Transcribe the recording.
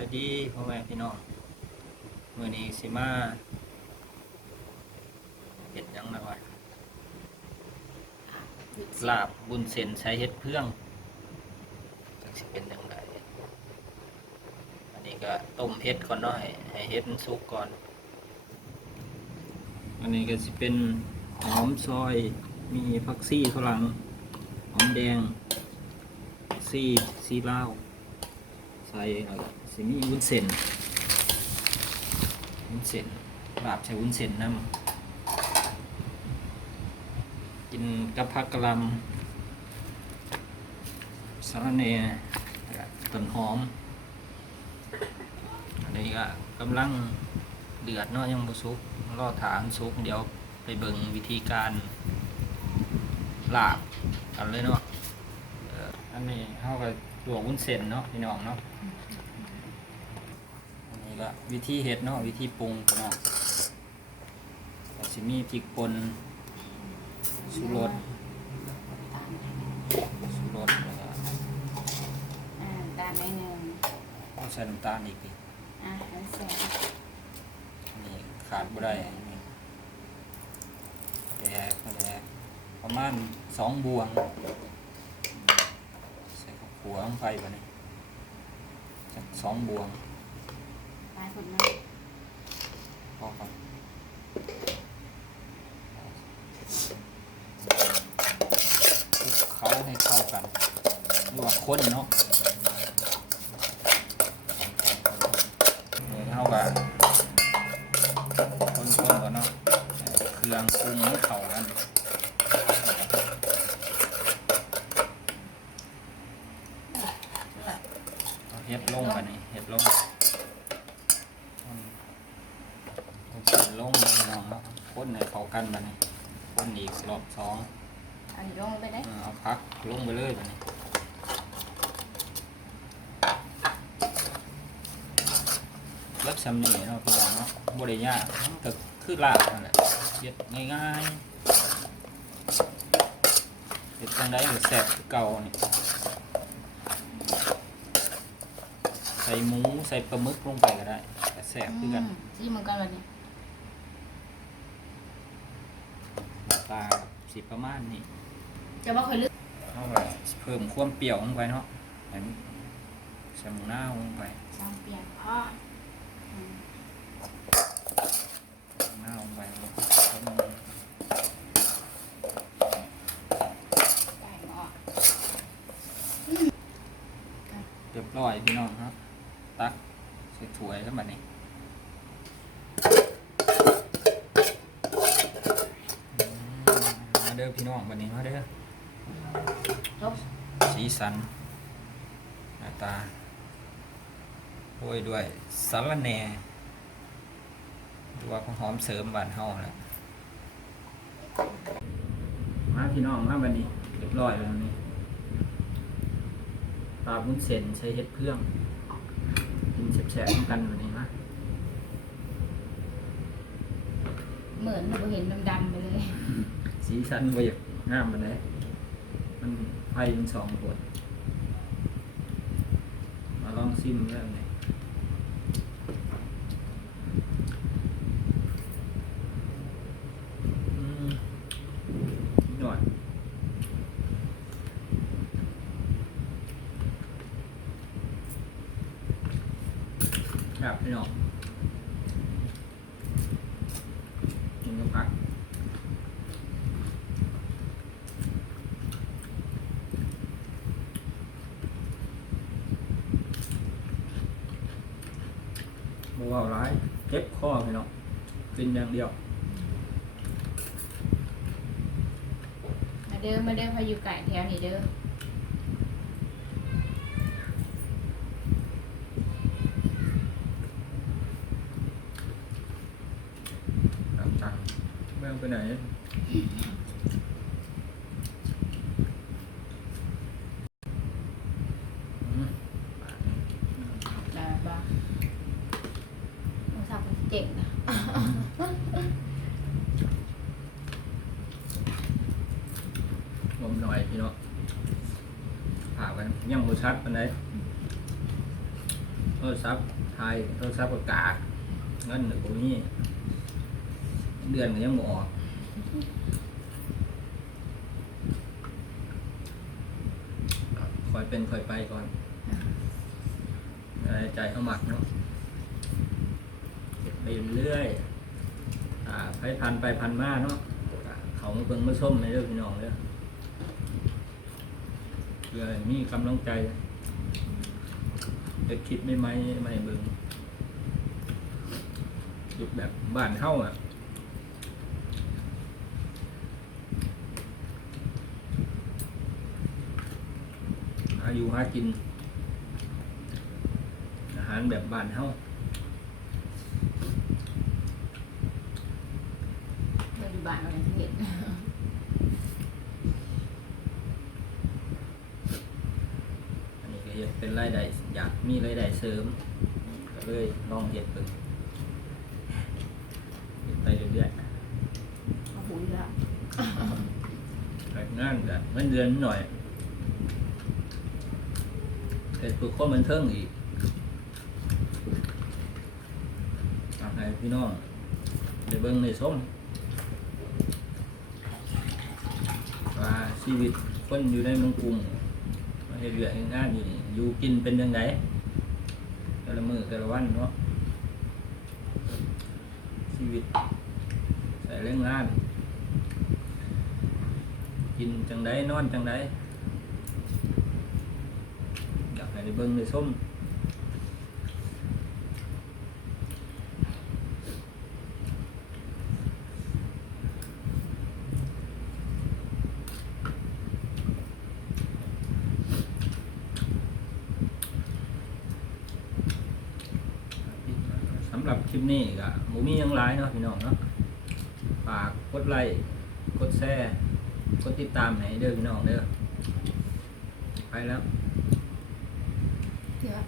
ายดีพ่อแม่พี่น้องมื้อนี้สิมาเฮ็ดหยังนะวะลาบบุญเส้นใช้เฮ็ดเพื่องจักสิเป็นจังไดอันนี้ก็ต้มเฮ็ดก่อนเนาะให้เฮ็ดมันสุกก่อนอันนี้ก็สิเป็นหอมซอยมีผักชีฝรั่งหอมแดงซีลาวใส่แล้วก็สิมีวุ้นเส้นลาบใช้วุ้นเส้นนำกินกับผักกะหล่ำสะระแหน่ต้นหอมอันนี้ก็กำลังเดือดเนาะยังบ่สุกรอถางสุกเดี๋ยวไปเบิ่งวิธีการลาบกันเลยเนาะอันนี้เฮาก็ลวกวุ้นเส้นเนาะพี่น้องเนาะอันนี้ก็วิธีเฮ็ดเนาะวิธีปรุงเนาะก็สิมีพริกป่นชูรสแล้วก็ตาลนิดนึงต้องใส่น้ำตาลอีกดิแล้วใส่อันนี้ขาดบ่ได้นี่แดกประมาณ2บวงใส่ข้าวคั่วลงไปบัดนี้จัก2บวงปลายผลนะพอครับเขาให้เข้ากันหรือว่าข้นเนาะเท่ากับข้นก่อนเนาะเครื่องปรุงให้เข้ากันเฮ็ดลงกันนี่เฮ็ดลงลงพี่น้องเนาะข้นให้เข้ากันบัดนี้ข้นอีกรอบ2อันนี้ลงไปได้เอาพักลงไปเลยบัดนี้รับสำเนียงเนาะพี่น้องเนาะบ่ได้ยากมันก็คือลาบนั่นแหละเฮ็ดง่ายๆเฮ็ดจังได๋ก็แซ่บคือเก่านี่ใส่หมูใส่ปลาหมึกลงไปก็ได้ก็แซ่บคือกันที่เหมือนกันแบบนี้ตาสิประมาณนี้จะว่าเคยเลือกเอาไปเพิ่มความเปรี้ยวลงไปเนาะใส่มะนาวลงไปช่างเปลี่ยนพ่อมะนาวลงไปเรียบร้อยพี่น้องครับตักใส่ถ้วยแล้วแบบนี้มาเด้อพี่น้องแบบนี้มาเด้อสีสันหน้าตาโรยด้วยสะระแหน่ดูว่าหอมเสริมบ้านเฮาแหละมาพี่น้องมาวันนี้เรียบร้อยแล้วนี่ปลาวุ้นเส้นใช้เฮ็ดเพื่องกินแฉะๆกันวันนี้นะเหมือนเราเห็นดำๆไปเลยสีสันบ่อยากงามมันเลยมันไฟมัน2 ขวดมาลองชิมแล้วนี่หน่อยครับพี่น้องกินกับผักบัวร้ายเก็บข้อพี่น้องกินอย่างเดียวมาเด้อพายุไก่แถวนี้เด้อจังไม่เอาไปไหนได้บ้างต้องทำมันเจ๋งนะลมหน่อยพี่น้องผ่ากันยังบ่ชัดปานใด โทรศัพท์ไทยโทรศัพท์ประกาศเงินหรือพวกนี้เดือนก็ยังบ่ออกคอยเป็นคอยไปก่อนอะไรใจเขาหมักเนาะเก็บไปเรื่อยไปพันไปพันมาเนาะเขามาเบิ่งมาส้มในเรื่องพี่น้องเลยเพื่อให้มีกำลังใจจะคิดไม่เบิ่งยุดแบบบ้านเฮาอ่ะอายุหากินอาหารแบบบ้านเฮา เราอยู่บ้านเราในเห็น อันนี้ก็เฮ็ดเป็นรายได้อยากมีรายได้เสริมก็เลยลองเฮ็ดเบิ่งเฮ็ดไปเรื่อย เอาหูอยู่แล้ว ๆแต่งานก็เงินเดือนหน่อยเฮ็ดเพื่อคนบันเทิงอีกอยากให้พี่น้องได้เบิ่งได้ชมว่าชีวิตคนอยู่ในเมืองกรุงมาเฮ็ดเวียกเฮ็ดงานอยู่นี่อยู่กินเป็นจังไดแต่ละมื้อแต่ละวันเนาะชีวิตใส่แรงงานกินจังไดนอนจังไดอยากให้ได้เบิ่งได้ชมสำหรับคลิปนี้ก็บ่มีหยังหลายเนาะพี่น้องเนาะฝากกดไลค์กดแชร์กดติดตามให้เด้อพี่น้องเด้อไปแล้ว เดี๋ยว